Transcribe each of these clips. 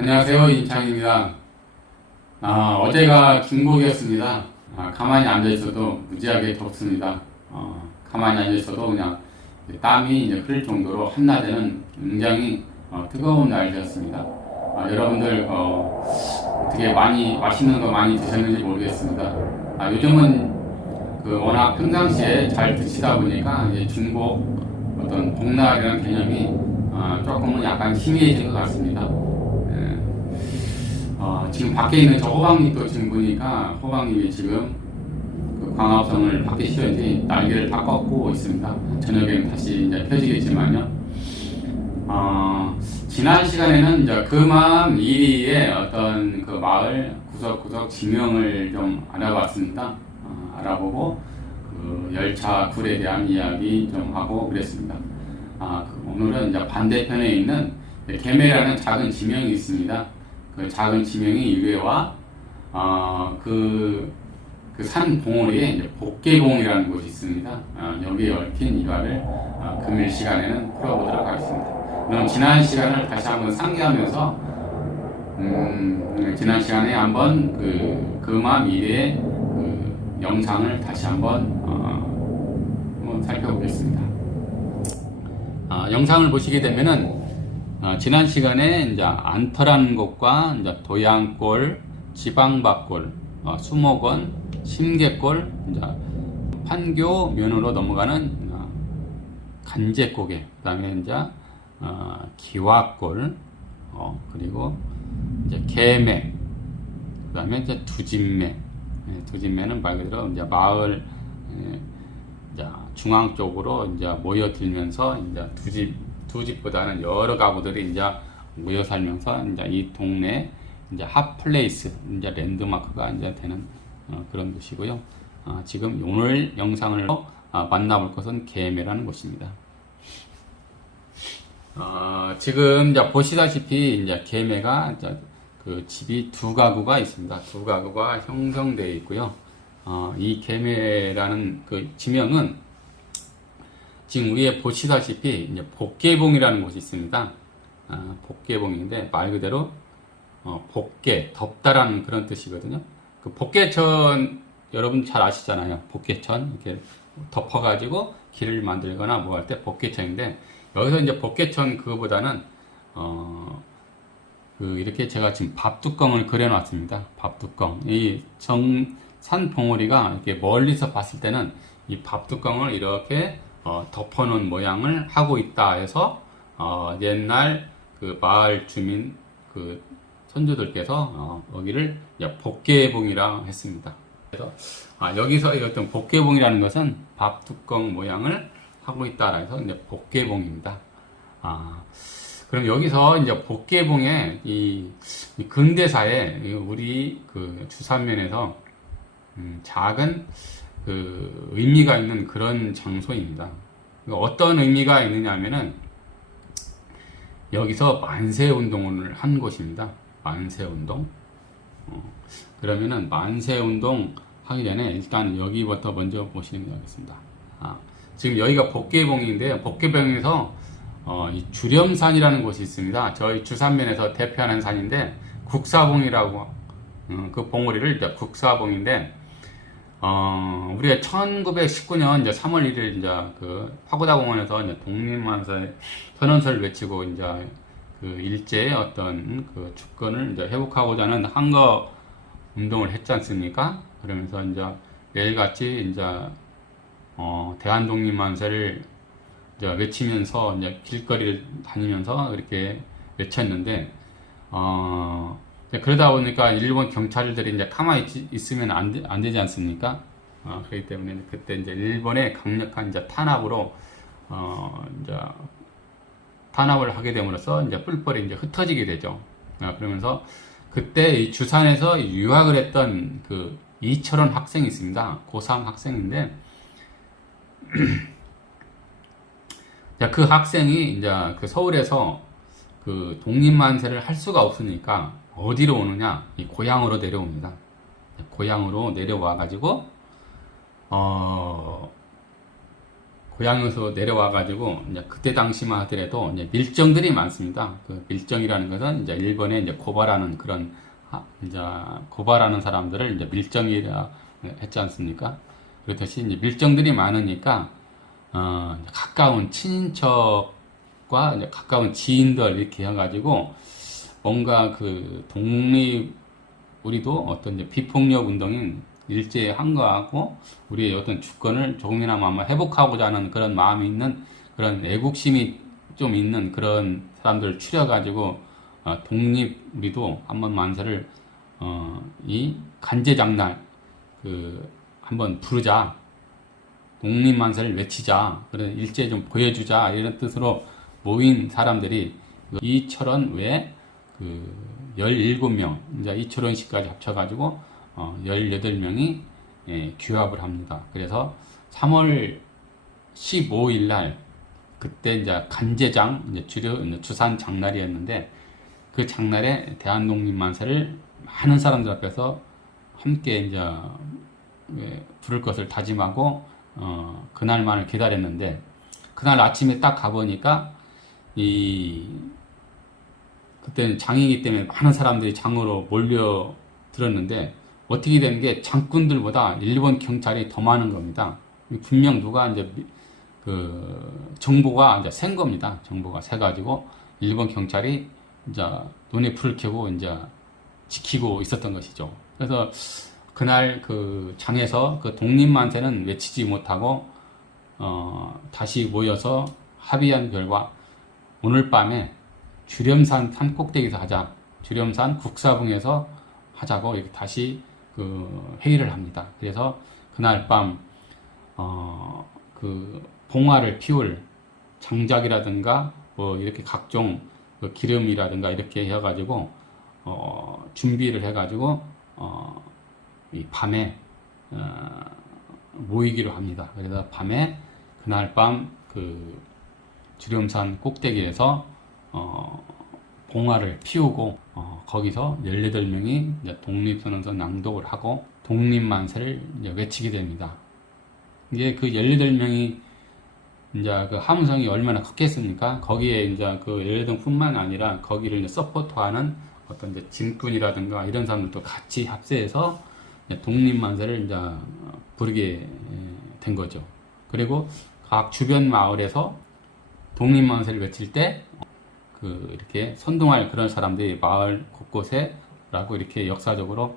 안녕하세요 임창입니다. 아, 어제가 중국이었습니다. 아, 가만히 앉아 있어도 무지하게 덥습니다. 어, 가만히 앉아 있어도 그냥 땀이 이제 흐를 정도로 한낮에는 굉장히 어, 뜨거운 날씨였습니다. 아, 여러분들 어, 어떻게 많이 맛있는 거 많이 드셨는지 모르겠습니다. 아, 요즘은 그 워낙 평상시에 잘 드시다 보니까 이제 중복 어떤 복날이라는 개념이 어, 조금은 약간 희미해진 것 같습니다. 예. 어, 지금 밖에 있는 저 호박잎도 지금 보니까 호박잎이 지금 그 광합성을 밖에 씌워지 날개를 다 꺾고 있습니다. 저녁에는 다시 이제 펴지겠지만요. 어, 지난 시간에는 이제 금암 1위의 어떤 그 마을 구석구석 지명을 좀 알아봤습니다. 어, 알아보고 그 열차 굴에 대한 이야기 좀 하고 그랬습니다. 아, 그 오늘은 이제 반대편에 있는 개매라는 작은 지명이 있습니다. 그 작은 지명의 유래와 어, 그, 그 산 봉우리에 이제 복계봉이라는 곳이 있습니다. 어, 여기에 얽힌 일화를 어, 금일 시간에는 풀어보도록 하겠습니다. 그럼 지난 시간을 다시 한번 상기하면서 음, 지난 시간에 한번 그 금화 미래의 그 영상을 다시 한번, 어, 한번 살펴보겠습니다. 아, 영상을 보시게 되면은 아, 지난 시간에 이제 안터라는 곳과 이제 도양골, 지방박골, 어, 수목원, 심계골, 이제 판교 면으로 넘어가는 어, 간제고개, 그다음에 이제 어, 기와골, 어, 그리고 이제 개매, 그다음에 이제 두진매, 예, 두진매는 말 그대로 이제 마을 예, 이제 중앙 쪽으로 이제 모여들면서 이제 두 집, 두 집보다는 여러 가구들이 이제 모여 살면서 이제 이 동네 이제 핫플레이스, 이제 랜드마크가 이제 되는 어, 그런 곳이고요. 아, 지금 오늘 영상을 아, 만나볼 것은 개매라는 곳입니다. 어, 지금 이제 보시다시피 이제 개매가 이제 그 집이 두 가구가 있습니다. 두 가구가 형성되어 있고요. 어, 이 개매라는 그 지명은 지금 위에 보시다시피 이제 복계봉이라는 곳이 있습니다. 아, 복계봉인데 말 그대로 어, 복계 덥다라는 그런 뜻이거든요. 그 복계천 여러분 잘 아시잖아요. 복계천 이렇게 덮어가지고 길을 만들거나 뭐 할 때 복계천인데 여기서 이제 복계천 그거보다는 어, 그 이렇게 제가 지금 밥 뚜껑을 그려놨습니다. 밥 뚜껑 이 정산 봉우리가 이렇게 멀리서 봤을 때는 이 밥 뚜껑을 이렇게 어, 덮어놓은 모양을 하고 있다 해서 어, 옛날 그 마을 주민 그 선조들께서 어, 여기를 이제 복계봉이라 했습니다. 그래서 아, 여기서 이 어떤 복계봉이라는 것은 밥 뚜껑 모양을 하고 있다라 해서 이제 복계봉입니다. 아, 그럼 여기서 이제 복계봉의 이, 이 근대사에 이 우리 그 주산면에서 음, 작은 그 의미가 있는 그런 장소입니다. 어떤 의미가 있느냐 하면은 여기서 만세 운동을 한 곳입니다. 만세 운동. 어, 그러면은 만세 운동 하기 전에 일단 여기부터 먼저 보시는 게 하겠습니다. 아, 지금 여기가 복계봉인데요. 복계봉에서 어, 이 주렴산이라는 곳이 있습니다. 저희 주산면에서 대표하는 산인데 국사봉이라고 어, 그 봉우리를 국사봉인데 어, 우리가 1919년 이제 3월 1일 이제 그 파고다 공원에서 이제 독립만세 선언서를 외치고 이제 그 일제의 어떤 그 주권을 이제 회복하고자 하는 항거 운동을 했지 않습니까? 그러면서 이제 매일같이 이제 어, 대한 독립만세를 이제 외치면서 이제 길거리를 다니면서 이렇게 외쳤는데 어, 그러다 보니까 일본 경찰들이 이제 가만히 있, 으면 안, 되, 안 되지 않습니까? 어, 그렇기 때문에 그때 이제 일본의 강력한 이제 탄압으로 어, 이제 탄압을 하게 됨으로써 이제 뿔뿔이 이제 흩어지게 되죠. 어, 그러면서 그때 이 주산에서 유학을 했던 그 이철원 학생이 있습니다. 고3 학생인데 자, 그 학생이 이제 그 서울에서 그 독립만세를 할 수가 없으니까 어디로 오느냐? 이 고향으로 내려옵니다. 고향으로 내려와 가지고 어 고향에서 내려와 가지고 이제 그때 당시만 하더라도 이제 밀정들이 많습니다. 그 밀정이라는 것은 이제 일본에 이제 고발하는 그런 하- 이제 고발하는 사람들을 이제 밀정이라 했지 않습니까? 그렇듯이 이제 밀정들이 많으니까 어, 가까운 친인척과 이제 가까운 지인들 이렇게 해가지고 뭔가 그 독립 우리도 어떤 이제 비폭력 운동인 일제에 한 거하고 우리의 어떤 주권을 조금이나마 아마 회복하고자 하는 그런 마음이 있는 그런 애국심이 좀 있는 그런 사람들을 추려가지고 어, 독립 우리도 한번 만세를 어, 이 간제장날 그 한번 부르자. 독립 만세를 외치자. 그런 일제 좀 보여주자. 이런 뜻으로 모인 사람들이 이철원 외에 그 17명 이제 이철원 씨까지 합쳐가지고 어, 18명이 예, 규합을 합니다. 그래서 3월 15일 날 그때 이제 간제장 이제 주려 이제 주산 장날이었는데 그 장날에 대한독립 만세를 많은 사람들 앞에서 함께 이제 예, 부를 것을 다짐하고 어, 그날만을 기다렸는데 그날 아침에 딱 가보니까 이 그때는 장이기 때문에 많은 사람들이 장으로 몰려 들었는데 어떻게 되는 게 장군들보다 일본 경찰이 더 많은 겁니다. 분명 누가 이제 미- 그 정보가 이제 센 겁니다. 정보가 세 가지고 일본 경찰이 이제 눈에 불을 켜고 이제 지키고 있었던 것이죠. 그래서 그날 그 장에서 그 독립만세는 외치지 못하고 어 다시 모여서 합의한 결과 오늘 밤에 주렴산 산 꼭대기에서 하자. 주렴산 국사봉에서 하자고 이렇게 다시 그 회의를 합니다. 그래서 그날 밤, 어, 그 봉화를 피울 장작이라든가 뭐 이렇게 각종 그 기름이라든가 이렇게 해가지고 어, 준비를 해가지고 어, 이 밤에 어, 모이기로 합니다. 그래서 밤에 그날 밤 그 주렴산 꼭대기에서 어, 봉화를 피우고 어, 거기서 18명이 이제 독립선언서 낭독을 하고 독립만세를 이제 외치게 됩니다. 이게 그 18명이 이제 그 함성이 얼마나 컸겠습니까? 거기에 이제 그 18명뿐만 아니라 거기를 이제 서포트하는 어떤 이제 진군이라든가 이런 사람들도 같이 합세해서 이제 독립만세를 이제 어, 부르게 된 거죠. 그리고 각 주변 마을에서 독립만세를 외칠 때 그 이렇게 선동할 그런 사람들이 마을 곳곳에라고 이렇게 역사적으로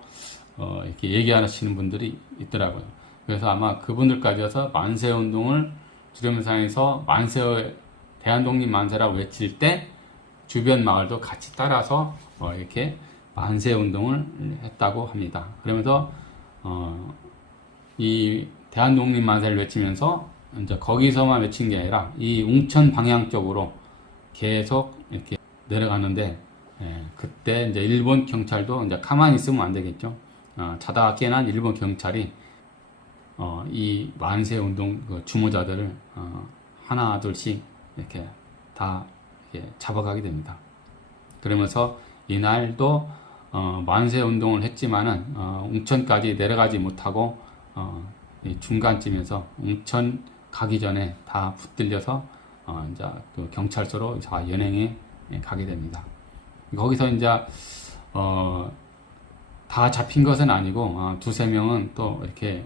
어 이렇게 얘기하시는 분들이 있더라고요. 그래서 아마 그분들까지 해서 만세 운동을 주름상에서 만세 대한독립 만세라고 외칠 때 주변 마을도 같이 따라서 어 이렇게 만세 운동을 했다고 합니다. 그러면서 어 이 대한독립 만세를 외치면서 이제 거기서만 외친 게 아니라 이 웅천 방향 쪽으로 계속 이렇게 내려가는데 예, 그때 이제 일본 경찰도 이제 가만히 있으면 안 되겠죠. 어, 자다가 깨난 일본 경찰이 어, 이 만세 운동 그 주모자들을 어, 하나 둘씩 이렇게 다 이렇게 잡아가게 됩니다. 그러면서 이날도 어, 만세 운동을 했지만은 어, 웅천까지 내려가지 못하고 어, 이 중간쯤에서 웅천 가기 전에 다 붙들려서 어, 이제 그 경찰서로 자 연행에 가게 됩니다. 거기서 이제 어, 다 잡힌 것은 아니고 어, 두세 명은 또 이렇게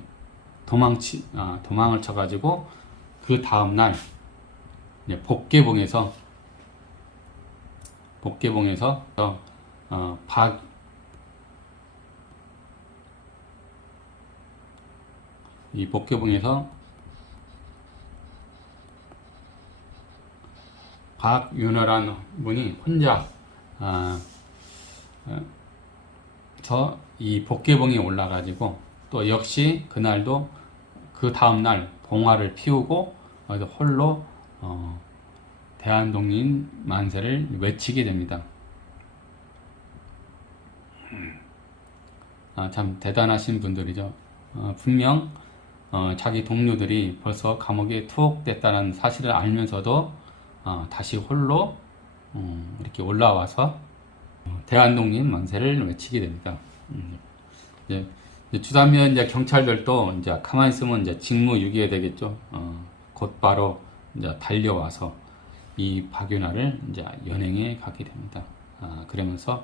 도망치 아, 도망을 쳐가지고 그 다음 날 복개봉에서 복개봉에서 어, 박 이 복개봉에서 박윤호라는 분이 혼자 아, 어, 저이 복개봉에 올라가지고 또 역시 그날도 그 다음 날 봉화를 피우고 홀로 어, 대한독립 만세를 외치게 됩니다. 아, 참 대단하신 분들이죠. 어, 분명 어, 자기 동료들이 벌써 감옥에 투옥됐다는 사실을 알면서도 어, 다시 홀로 음, 이렇게 올라와서 어, 대한독립 만세를 외치게 됩니다. 음, 이제, 주사면 이제 경찰들도 이제 가만히 있으면 이제 직무유기가 되겠죠. 어, 곧바로 이제 달려와서 이 박윤아를 이제 연행해 가게 됩니다. 아, 그러면서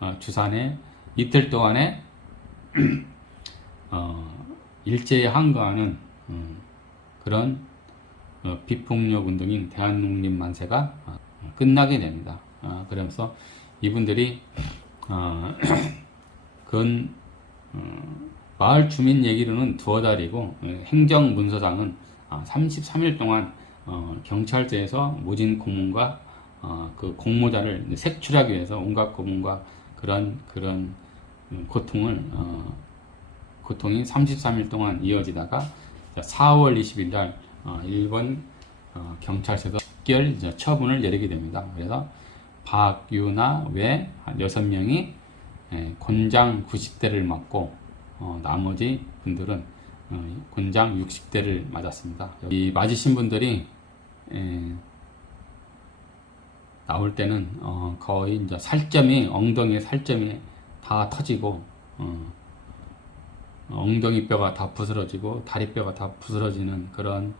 어, 주산에 이틀 동안에 어, 일제에 항거하는 음, 그런 어, 비폭력 운동인 대한독립 만세가 어, 끝나게 됩니다. 아, 그러면서 이분들이 어, 근 어, 마을 주민 얘기로는 두어 달이고 예, 행정문서상은 아, 33일 동안 어, 경찰서에서 모진 고문과 어, 그 공모자를 색출하기 위해서 온갖 고문과 그런 그런 음, 고통을 어, 고통이 33일 동안 이어지다가 4월 20일 날 어, 일본 어, 경찰서에서 이제 처분을 내리게 됩니다. 그래서 박유나 외 6명이 예, 곤장 90대를 맞고 어, 나머지 분들은 어, 곤장 60대를 맞았습니다. 이 맞으신 분들이 예, 나올 때는 어, 거의 이제 살점이 엉덩이 살점이 다 터지고 어, 엉덩이 뼈가 다 부스러지고 다리 뼈가 다 부스러지는 그런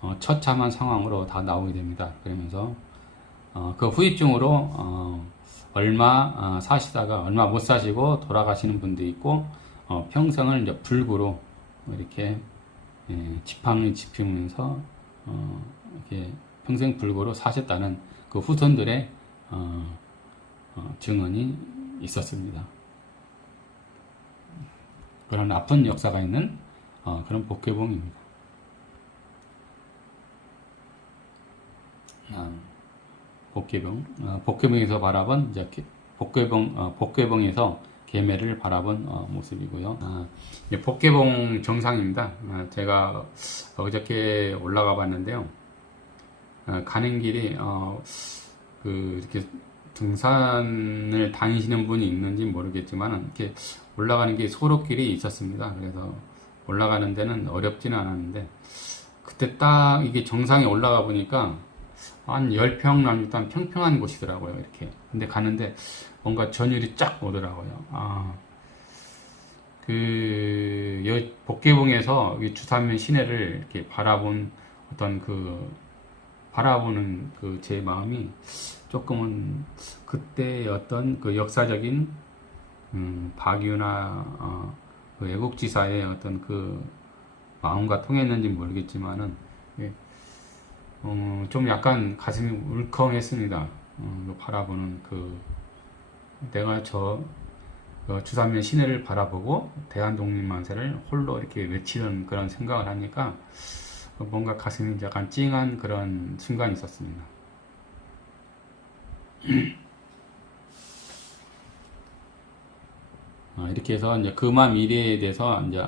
어, 처참한 상황으로 다 나오게 됩니다. 그러면서 어, 그 후유증으로 어, 얼마 어, 사시다가 얼마 못 사시고 돌아가시는 분도 있고 어, 평생을 이제 불구로 이렇게 예, 지팡이 짚으면서 어, 이렇게 평생 불구로 사셨다는 그 후손들의 어, 어, 증언이 있었습니다. 그런 아픈 역사가 있는 어, 그런 복개봉입니다. 아, 복개봉, 어, 복개봉에서 바라본 이제 개- 복개봉, 어, 복개봉에서 개매를 바라본 어, 모습이고요. 아, 복개봉 정상입니다. 아, 제가 어저께 올라가 봤는데요. 어, 가는 길이 어, 그 이렇게 등산을 다니시는 분이 있는지 모르겠지만 이렇게 올라가는 게 소로길이 있었습니다. 그래서 올라가는 데는 어렵지는 않았는데 그때 딱 이게 정상에 올라가 보니까 한 10평 남짓한 평평한 곳이더라고요. 이렇게. 근데 가는데 뭔가 전율이 쫙 오더라고요. 아. 그, 여, 복개봉에서 이 주산면 시내를 이렇게 바라본 어떤 그, 바라보는 그 제 마음이 조금은 그때 어떤 그 역사적인 음, 박유나 어, 그 애국지사의 어떤 그 마음과 통했는지 모르겠지만은 예, 어, 좀 약간 가슴이 울컹했습니다. 어, 그 바라보는 그 내가 저 어, 주산면 시내를 바라보고 대한독립만세를 홀로 이렇게 외치는 그런 생각을 하니까 뭔가 가슴이 약간 찡한 그런 순간이 있었습니다. 어, 이렇게 해서 이제 금화 미래에 대해서 이제,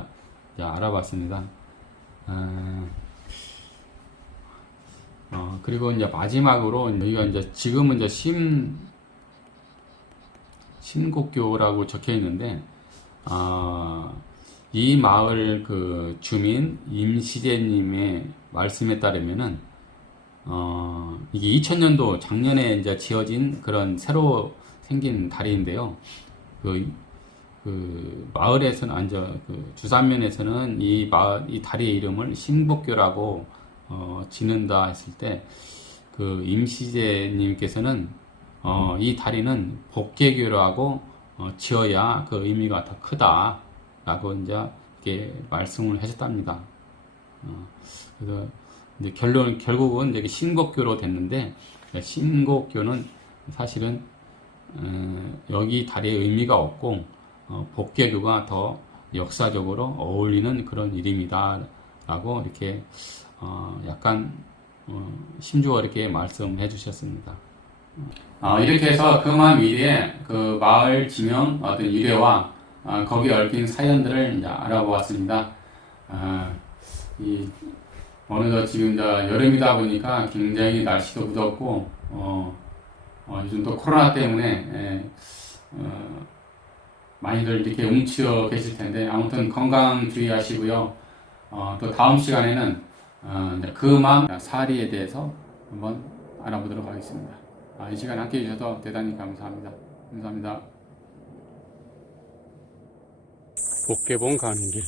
알아봤습니다. 아, 어, 그리고 이제 마지막으로 여기가 이제 지금은 이제 심 신곡교라고 적혀 있는데 아, 이 마을 그 주민 임시재님의 말씀에 따르면은 어, 이게 2000년도 작년에 이제 지어진 그런 새로 생긴 다리인데요. 그, 그 마을에서는 앉아 그 주산면에서는 이 마을 이 다리의 이름을 신복교라고 어, 지는다 했을 때 그 임시재님께서는 어, 이 다리는 복개교라고 어, 지어야 그 의미가 더 크다 라고 이제 이렇게 말씀을 하셨답니다. 어, 그래서 이제 결론 결국은 이제 신곡교로 됐는데 신곡교는 사실은 어, 여기 다리에 의미가 없고 어, 복개교가 더 역사적으로 어울리는 그런 이름이다 라고 이렇게 어, 약간 어, 심주어 이렇게 말씀해 주셨습니다. 어, 이렇게 해서 금암 위리의 그 마을 지명 어떤 유래와 어, 거기에 얽힌 사연들을 알아보았습니다. 아, 이 어느덧 지금 이제 여름이다 보니까 굉장히 날씨도 무덥고 어, 어, 요즘 또 코로나 때문에 예, 어, 많이들 이렇게 웅치어 계실 텐데 아무튼 건강 주의하시고요. 어, 또 다음 시간에는 어, 금암 사리에 대해서 한번 알아보도록 하겠습니다. 아, 이 시간 함께 해주셔서 대단히 감사합니다. 감사합니다. 복개봉 가는 길.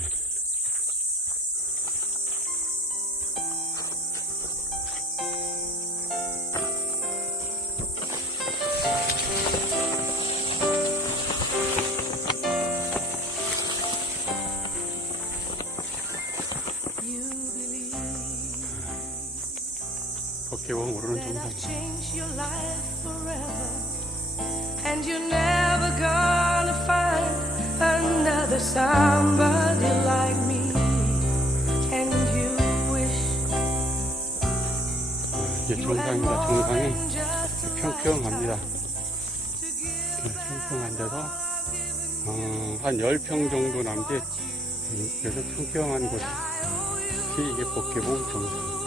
복개봉 오르는 정상. Somebody like me. And you wish 이제 정상입니다. 정상이 평평합니다. 네, 평평한데도 어, 한 10평 정도 남짓 음, 그래서 평평한 곳이 이게 복개봉 정상.